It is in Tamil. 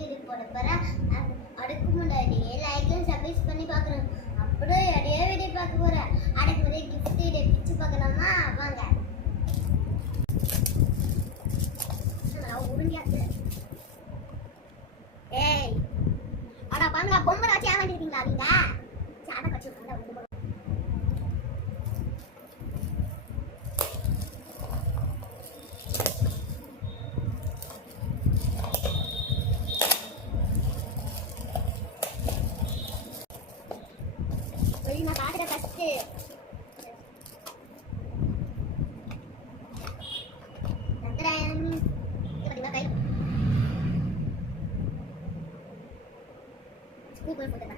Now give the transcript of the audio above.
வீடியோ போட போறேன். அதுக்கு முன்னாடி லைக் சப்ஸ்கிரைப் பண்ணி பார்க்கணும். அப்படியே நிறைய வீடியோ பார்க்க போறேன். அதுக்கு முன்னாடி கிஃப்ட் வீடியோ பிச்சு பார்க்கலாமா? வாங்க. ஏய் அடா பாங்களா பொம்மை வச்சு ஏமாத்திட்டீங்களா நீங்க? சாட கட்சி உட்கார்ந்தா வந்து நான் பாக்குற ஃபர்ஸ்ட் நந்தராயன் இங்க கை ஸ்கூல் போய் போட்டா